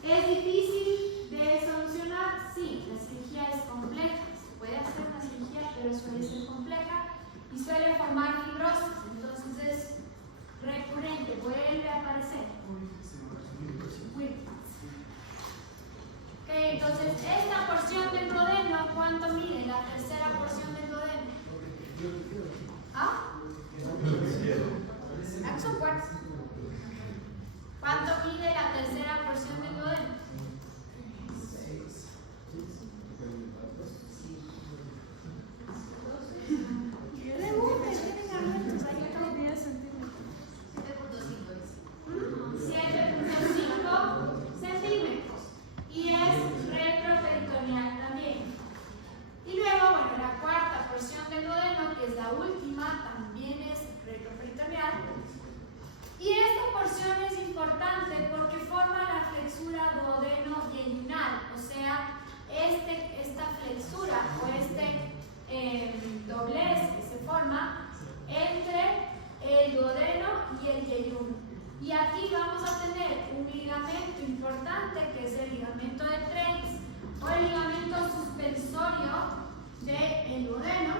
¿Es difícil de solucionar? Sí, la cirugía es compleja, se puede hacer una cirugía, pero suele ser compleja y suele formar fibrosis, entonces es recurrente, vuelve a aparecer. Ok, entonces esta porción del duodeno, ¿cuánto mide la tercera porción del duodeno? ¿Ah? Son cuartos. ¿Cuánto mide la tercera porción del duodeno? Pregunten, tienen argumentos, hay que tener 10 centímetros. 7.5 centímetros y es retroperitoneal también. Y luego, bueno, la cuarta porción del duodeno, que es la última, también es retroperitoneal. Y esta porción es importante porque forma la flexura duodeno-yeyunal, o sea, esta flexura o este doblez que se forma entre el duodeno y el yeyuno. Y aquí vamos a tener un ligamento importante que es el ligamento de Treitz o el ligamento suspensorio del duodeno,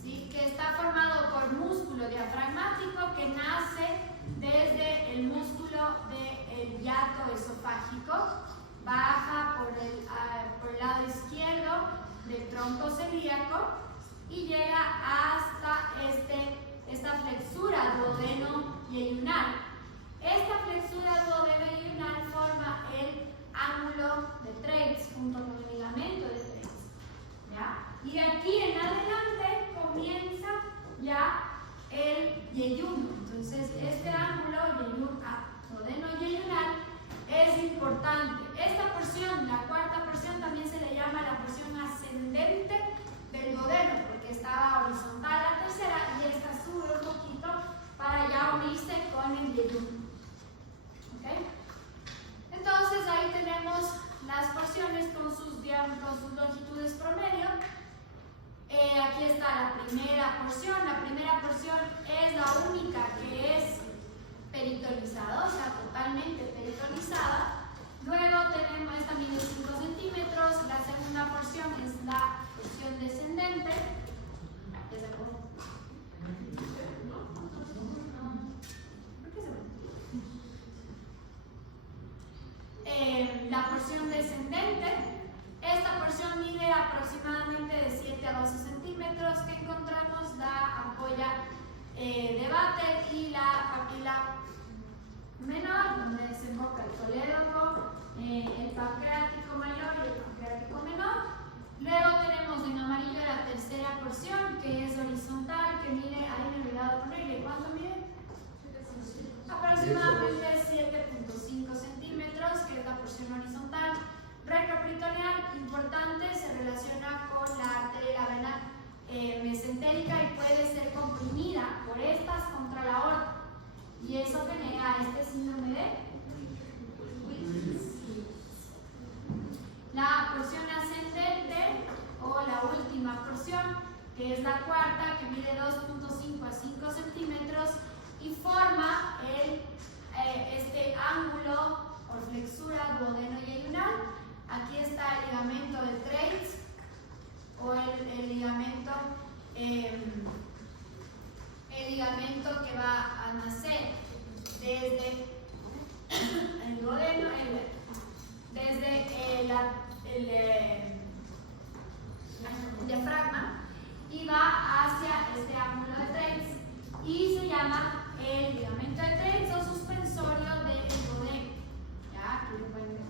¿sí? Que está formado por músculo diafragmático que nace desde el músculo del hiato esofágico, baja por el lado izquierdo del tronco celíaco y llega hasta esta flexura duodeno-yeyunal. Esta flexura duodeno-yeyunal forma el ángulo de Treitz junto con el ligamento de Treitz, ¿ya? Y de aquí en adelante comienza ya el yeyuno. Entonces este ángulo duodeno-yeyunal es importante. Esta porción, la cuarta porción, también se le llama la porción ascendente del duodeno, porque estaba horizontal la tercera y esta sube un poquito para ya unirse con el yeyuno. ¿Okay? Entonces ahí tenemos las porciones con sus longitudes promedio. Aquí está la primera porción. La primera porción es la única que es peritonizada, o sea, totalmente peritonizada. Luego tenemos, esta mide 5 centímetros. La segunda porción es la porción descendente. ¿Ya se acabó? ¿Por qué se va? La porción descendente. Esta porción mide aproximadamente de 7 a 12 centímetros, que encontramos la ampolla de Vater y la papila menor, donde desemboca el colédoco, el pancreático mayor y el pancreático menor. Luego tenemos en amarillo la tercera porción, que es horizontal, que mide, ahí me he olvidado ponerle, ¿cuánto mide? Aproximadamente 7.5 centímetros, que es la porción horizontal. Retroperitoneal, importante, se relaciona con la arteria y la vena mesentérica y puede ser comprimida por estas contra la aorta. Y eso genera este síndrome de Willis. La porción ascendente o la última porción, que es la cuarta, que mide 2.5 a 5 centímetros y forma este ángulo por flexura duodeno-yeyunal. Aquí está el ligamento de Treitz o el ligamento que va a nacer desde el duodeno, desde el diafragma y va hacia este ángulo de Treitz y se llama el ligamento de Treitz o suspensorio del duodeno. ¿Ya? Aquí lo pueden ver.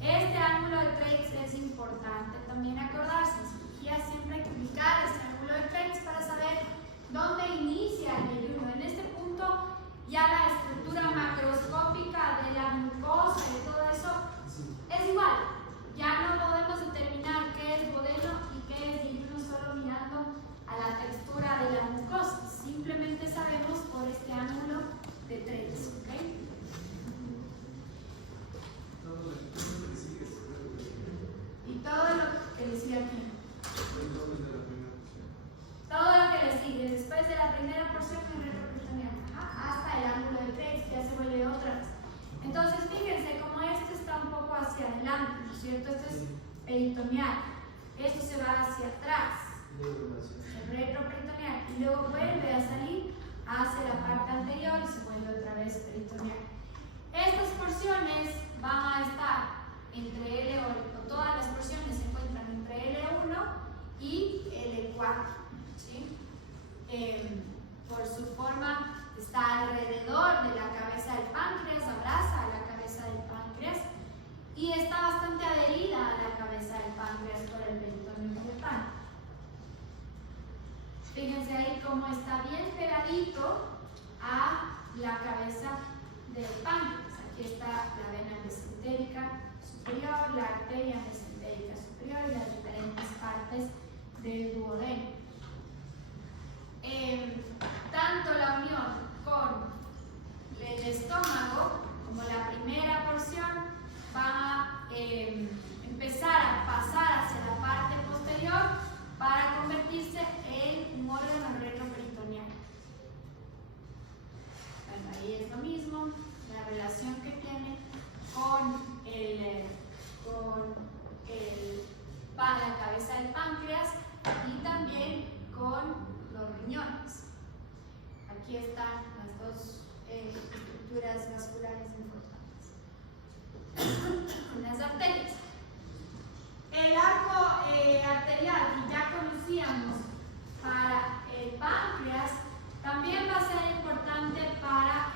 Este ángulo de Treitz es importante también acordarse. En cirugía siempre hay que ubicar este ángulo de Treitz para saber dónde inicia el yeyuno. En este punto ya la estructura macroscópica de la mucosa y todo eso es igual. Ya no podemos determinar qué es duodeno y qué es yeyuno solo mirando a la textura de la mucosa. Simplemente sabemos por este ángulo de Treitz. ¿Okay? Y todo lo que le sigue aquí. Todo lo que le sigue después de la primera porción del retroperitoneal hasta el ángulo de Treitz, que ya se vuelve otra vez. Entonces, fíjense como este está un poco hacia adelante, ¿no es cierto? Este es peritoneal. Esto se va hacia atrás, el retroperitoneal, y luego vuelve a salir hacia la parte anterior y se vuelve otra vez peritoneal. Estas porciones van a estar entre L, o todas las porciones se encuentran entre L1 y L4, ¿sí? Por su forma está alrededor de la cabeza del páncreas, abraza a la cabeza del páncreas y está bastante adherida a la cabeza del páncreas por el peritoneo uretral. Fíjense ahí cómo está bien pegadito a la cabeza del páncreas. Aquí está la vena mesentérica superior, la arteria mesentérica superior y las diferentes partes del duodeno. Tanto la unión con el estómago como la primera porción van a empezar a pasar hacia la parte posterior para convertirse en un órgano retroperitoneal. Bueno, ahí es lo mismo, la relación que tiene con la cabeza del páncreas y también con los riñones. Aquí están las dos estructuras vasculares importantes. Las arterias. El arco arterial que ya conocíamos para el páncreas también va a ser importante para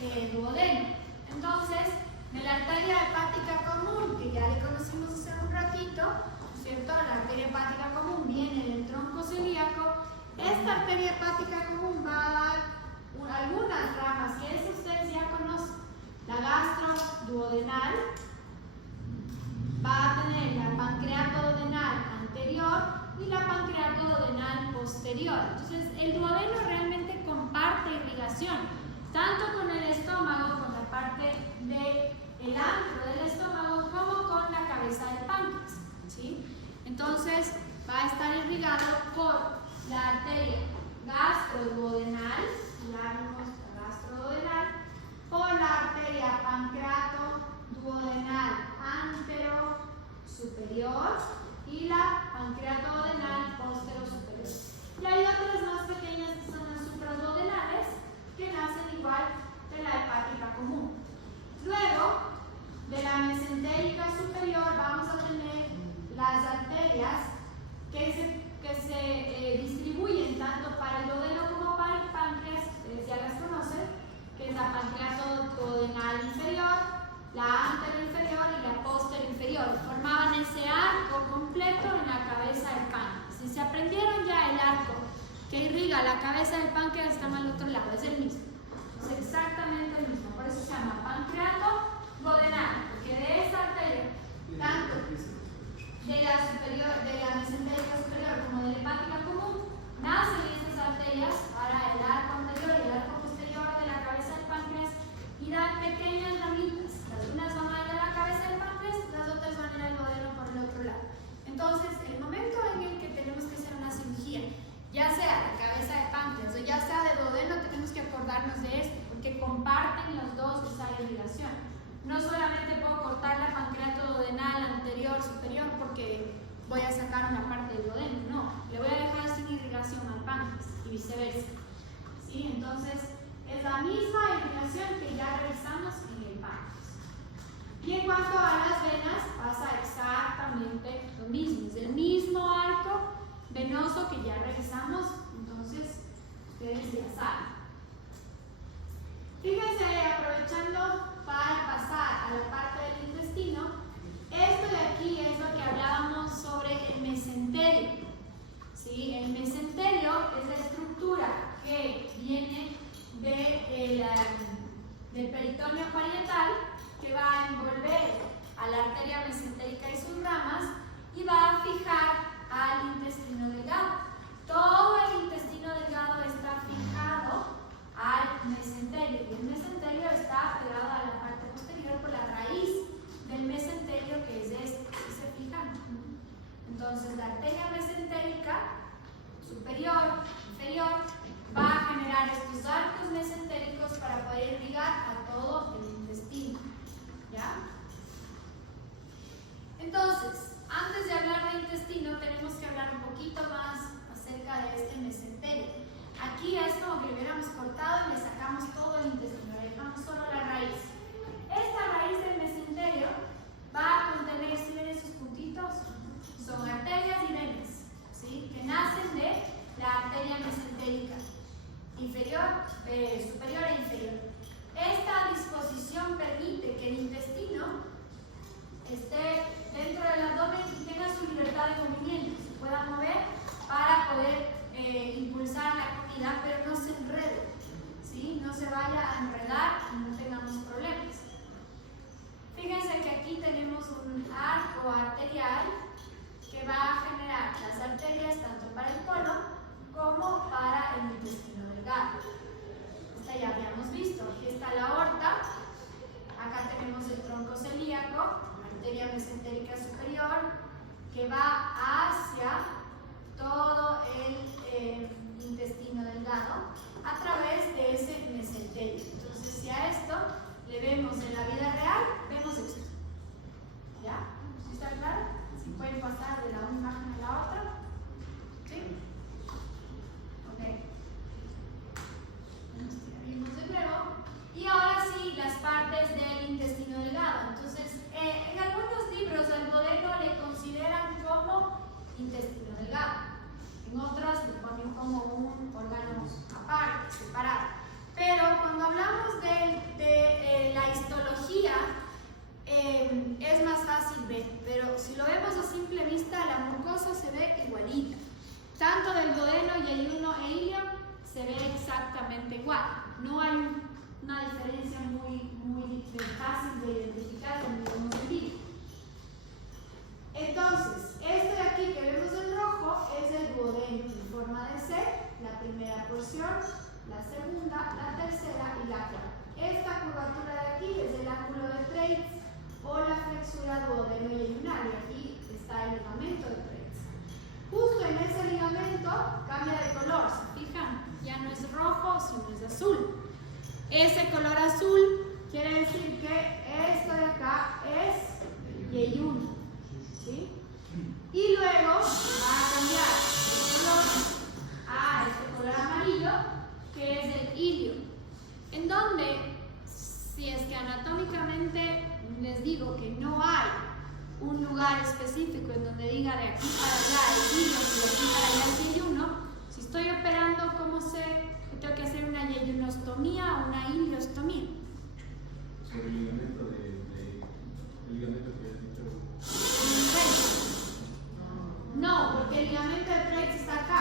el duodeno. Entonces, de la arteria hepática común, que ya le conocimos hace un ratito, ¿cierto? La arteria hepática común viene del tronco celíaco. Esta arteria hepática común va a dar algunas ramas que eso ustedes ya conocen. La gastroduodenal va a tener la pancreatoduodenal anterior y la pancreatoduodenal posterior. Entonces, el duodeno realmente comparte irrigación, tanto con el estómago, con la parte del antro del estómago, como con la cabeza del páncreas, ¿sí? Entonces, va a estar irrigado por la arteria gastroduodenal, la gastroduodenal, por la arteria pancreatoduodenal antero superior y la pancreatoduodenal postero superior. Y hay otras más pequeñas que son las supraduodenales, que nacen igual de la hepática común. Luego, de la mesentérica superior vamos a tener las arterias que se distribuyen tanto para el duodeno como para el páncreas, ustedes ya las conocen, que es la pancreatoduodenal inferior, la anteroinferior y la posterior. Formaban ese arco completo en la cabeza del páncreas. Si se aprendieron ya el arco que irriga la cabeza del páncreas, está al otro lado, es el mismo. Es exactamente el mismo, por eso se llama pancreatoduodenal, porque de esa arteria, tanto de la mesentérica superior como del que voy a sacar una parte del duodeno, no, le voy a dejar sin irrigación al páncreas y viceversa. ¿Sí? Entonces, es la misma irrigación que ya realizamos en el páncreas. Y en cuanto a las venas, pasa exactamente lo mismo, es el mismo arco venoso que ya realizamos, entonces ustedes ya saben. Fíjense, aprovechando para pasar a la parte del intestino, esto de aquí es lo que hablábamos sobre el mesenterio. ¿Sí? El mesenterio es la estructura que viene del peritoneo parietal, que va a envolver a la arteria mesentérica y sus ramas y va a fijar al intestino delgado. Todo el intestino delgado está fijado al mesenterio y el mesenterio está pegado a la parte posterior por la raíz del mesenterio, que es este, ¿sí se fijan? Entonces la arteria mesentérica superior, inferior, va a generar estos arcos mesentéricos para poder irrigar a todo el intestino. ¿Ya? Entonces, antes de hablar de intestino, tenemos que hablar un poquito más acerca de este mesenterio. Aquí es como que lo hubiéramos cortado y le sacamos todo el intestino, le dejamos solo la raíz. Esta raíz del mesenterio va a contener, si ven esos puntitos, son arterias y venas, ¿sí? Que nacen de la arteria mesentérica, superior e inferior. Esta disposición permite que el intestino esté dentro del abdomen y tenga su libertad de movimiento, se pueda mover para poder impulsar la comida, pero no se enrede, ¿sí? No se vaya a enredar y no tengamos problemas. Fíjense que aquí tenemos un arco arterial que va a generar las arterias tanto para el colon como para el intestino delgado. Esta ya habíamos visto, aquí está la aorta, acá tenemos el tronco celíaco, arteria mesentérica superior, que va hacia todo el intestino delgado a través de ese mesenterio. Entonces, si a esto le vemos en la vida real, vemos esto. ¿Ya? ¿Sí está claro? ¿Sí pueden pasar de la una imagen a la otra? ¿Sí? Ok. Nos tiraremos de nuevo. Y ahora sí, las partes del intestino delgado. Entonces, en algunos libros el duodeno le consideran como intestino delgado. En otros lo ponen como un órgano aparte, separado. Pero cuando hablamos de la histología, es más fácil ver. Pero si lo vemos a simple vista, la mucosa se ve igualita. Tanto del duodeno, yeyuno e ilio se ve exactamente igual. No hay una diferencia muy fácil de identificar como vemos en vídeo. Entonces, este de aquí que vemos en rojo es el duodeno en forma de C, la primera porción, la segunda, la tercera y la cuarta. Esta curvatura de aquí es el ángulo de Treitz o la flexura duodeno-yeyunal, y aquí está el ligamento de Treitz. Justo en ese ligamento cambia de color, ¿se fijan? Ya no es rojo, sino es azul. Ese color azul quiere decir que esto de acá es yeyuno, ¿sí? Y luego va a cambiar de color a este color amarillo, que es el ilio, en donde, si es que anatómicamente les digo que no hay un lugar específico en donde diga de aquí para allá el ilio y de aquí para allá el yeyuno, si estoy operando, ¿cómo sé que tengo que hacer una yeyunostomía o una iliostomía? Sobre el ligamento el ligamento que has dicho. No, porque el ligamento de Treitz está acá.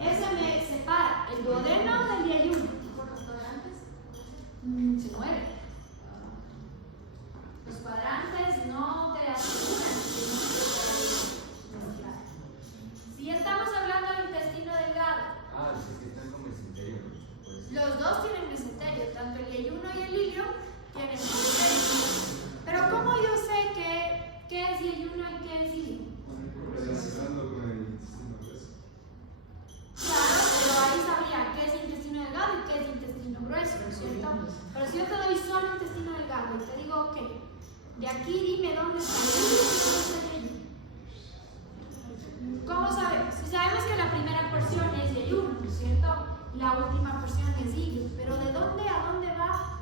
Ese me separa el duodeno del yeyuno. ¿Por los cuadrantes? Se mueve. Los cuadrantes no te aseguran que no se pueda. Si estamos hablando del intestino delgado, Es que están con mesenterio. Pues. los dos tienen mesenterio, tanto el yeyuno y el ilio tienen mesenterio. Pero ¿cómo yo sé qué es yeyuno y qué es ilio? Relacionando con el intestino grueso. Claro, pero ahí sabría qué es intestino delgado y qué es intestino grueso, ¿no es cierto? Pero si yo te doy solo intestino delgado y te digo, ok, de aquí dime dónde está el yeyuno y dónde está el yeyuno. es ilio, pero ¿de dónde a dónde va?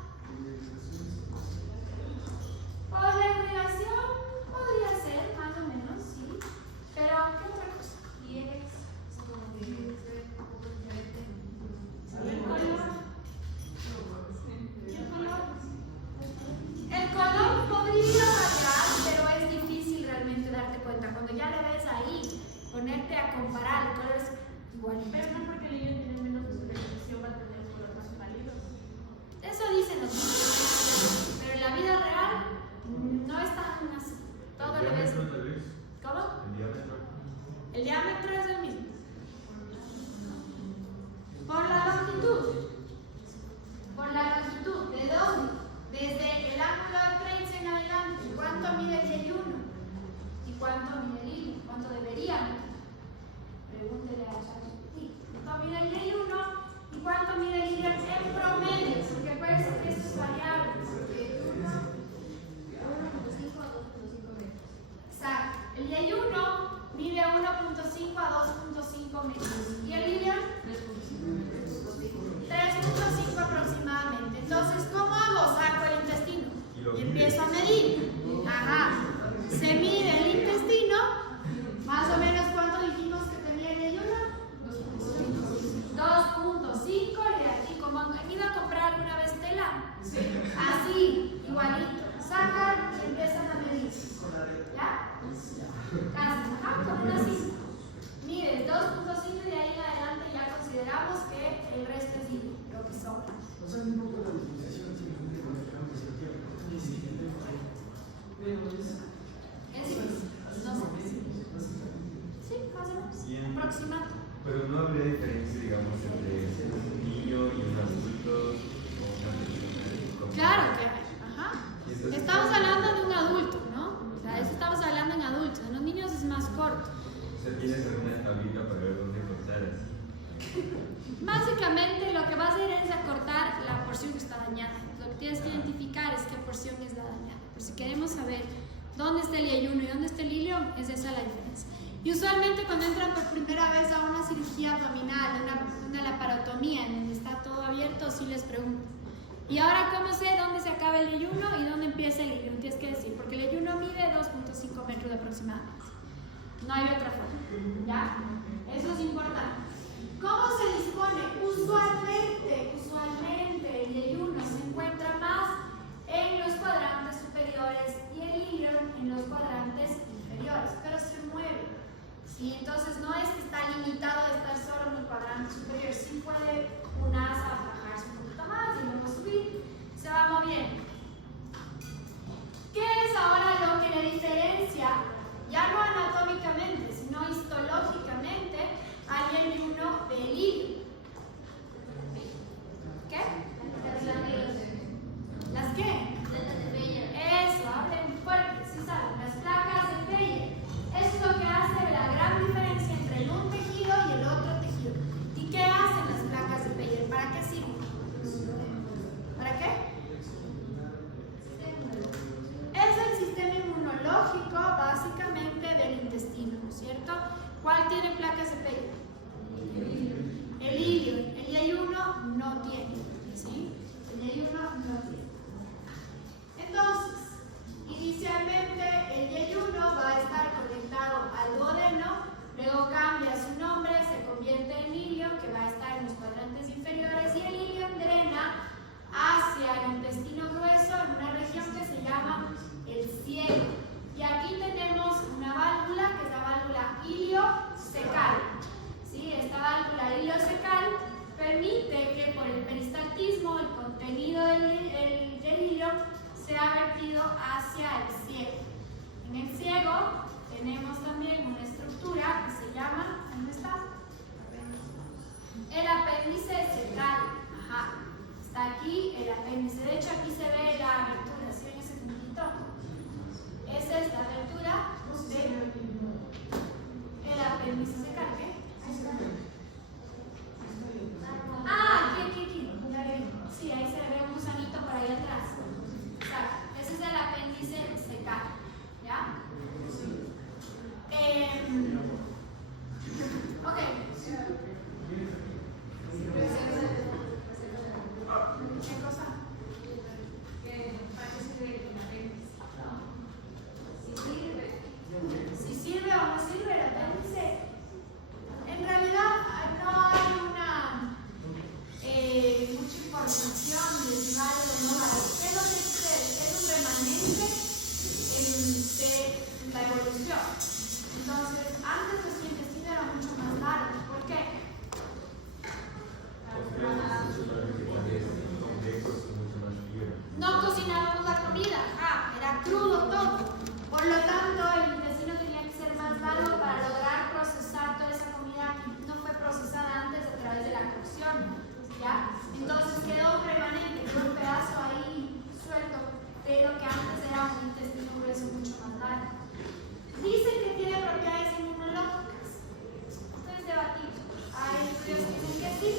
Por la irrigación podría ser, más o menos, sí. Pero, ¿qué otra cosa? Pliegues, el color. El color podría variar, pero es difícil realmente darte cuenta. Cuando ya le ves ahí, ponerte a comparar, el color es igualito. Pero no porque el niño tiene menos visualización va a tener un color más pálido. Eso dicen los niños, pero en la vida real no es tan así. Todo ¿El lo ves. diámetro tal vez? ¿Cómo? ¿El diámetro? El diámetro es el mismo. Por la longitud. Por la longitud. ¿De dónde? Desde el ángulo de 30 en adelante. ¿Cuánto mide el Y1? ¿Y cuánto mide el Y? ¿Cuánto debería? Pregúntele a ChatGPT. ¿Cuánto mide el Y1? ¿Y cuánto mide el Y en promedio? Porque parece que eso es variable. Exacto. El Y1 mide 1.5 a 2.5 metros. ¿Y el Y? 3.5 aproximadamente. Entonces, ¿cómo hago? Saco el intestino y empiezo a medir. Ajá. Se mide el intestino. Más o menos, ¿cuánto dijimos que tenía el Y1? 2.5. De aquí, como han ido a comprar alguna vez tela. Así, igualito. Sacan y empiezan a medir. ¿Ya? Casi. Ajá, como una cinta. Mides 2.5 y de ahí en adelante ya consideramos que el resto es lo que sobra. O sea, un poco la disposición simplemente con el campo hacia tierra. Pero es Es difícil. No sé. Sí, más o menos. Bien. Aproximado. Pero no habría diferencia, digamos, entre un niño y un adulto o una persona. Claro que hay. Ajá. Y entonces- Estamos hablando de un adulto, ¿no? O sea, eso estamos hablando en adultos. En los niños es más corto. O sea, tienes alguna tablita para ver dónde cortar así. Básicamente lo que va a hacer es acortar la porción que está dañada. Lo que tienes que identificar es qué porción es la dañada. Pero si queremos saber dónde está el Y1 y dónde está el ilio, es esa la diferencia. Y usualmente cuando entran por primera vez a una cirugía abdominal, una laparotomía en donde está todo abierto, sí les pregunto. ¿Y ahora cómo sé dónde se acaba el Y1 y dónde empieza el ilio? Tienes que decir, porque el Y1 mide 2.5 metros aproximadamente. No hay otra forma. ¿Ya? Eso es importante. ¿Cómo se dispone? Usualmente el Y1 se encuentra más en los cuadrantes superiores y el ilio en los cuadrantes inferiores, pero se mueve. ¿Sí? Entonces no es que está limitado a estar solo en el cuadrante superior, sí puede un asa bajarse un poquito más y luego subir, se va moviendo. ¿Qué es ahora lo que le diferencia, ya no anatómicamente, sino histológicamente, al Y1 del ilio? ¿Qué? ¿Las qué? Eso, hablen fuerte, sí saben, las placas de Peyer. Eso es lo que hace la gran diferencia entre un tejido y el otro tejido. ¿Y qué hacen las placas de Peyer? ¿Para qué sirven? ¿Para qué? Es el sistema inmunológico básicamente del intestino, ¿no es cierto? ¿Cuál tiene placas de Peyer? El ilio. El Y1 no tiene, ¿sí? El Y1 no tiene. Entonces, inicialmente el Y1 va a estar conectado al duodeno, luego cambia su nombre, se convierte en ilio, que va a estar en los cuadrantes inferiores, y el ilio drena hacia el intestino grueso en una región que se llama el cielo. Y aquí tenemos una válvula, que es la válvula iliocecal. ¿Sí? Esta válvula iliocecal permite que por el peristaltismo el contenido del cocción. Entonces, antes nuestro intestino era mucho más largo. ¿Por qué? No cocinábamos la comida, era crudo todo. Por lo tanto, el intestino tenía que ser más largo para lograr procesar toda esa comida que no fue procesada antes a través de la cocción. ¿Ya? Entonces quedó un remanente, quedó un pedazo ahí suelto de lo que antes era un intestino grueso mucho más largo. Dicen que tiene propiedades inmunológicas. Esto es debatible. Hay estudios que dicen que sí,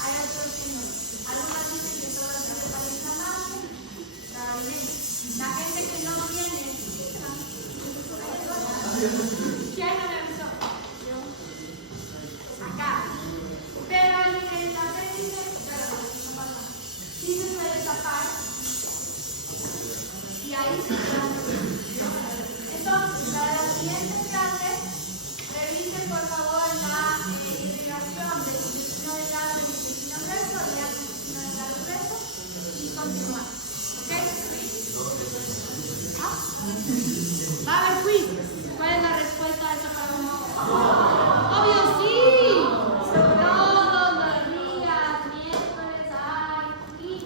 hay otros que no. Algunas dicen que todas sirven para inflamarse, probablemente. La gente que no tiene. ¿Quién no me avisó? Acá. Pero el apéndice, sí se suele tapar. Y ahí se queda. Entonces, para las siguientes clases, revisen por favor la irrigación del intestino delgado y del intestino grueso, lean el intestino delgado y grueso y continuar. ¿Ok? ¿Ah?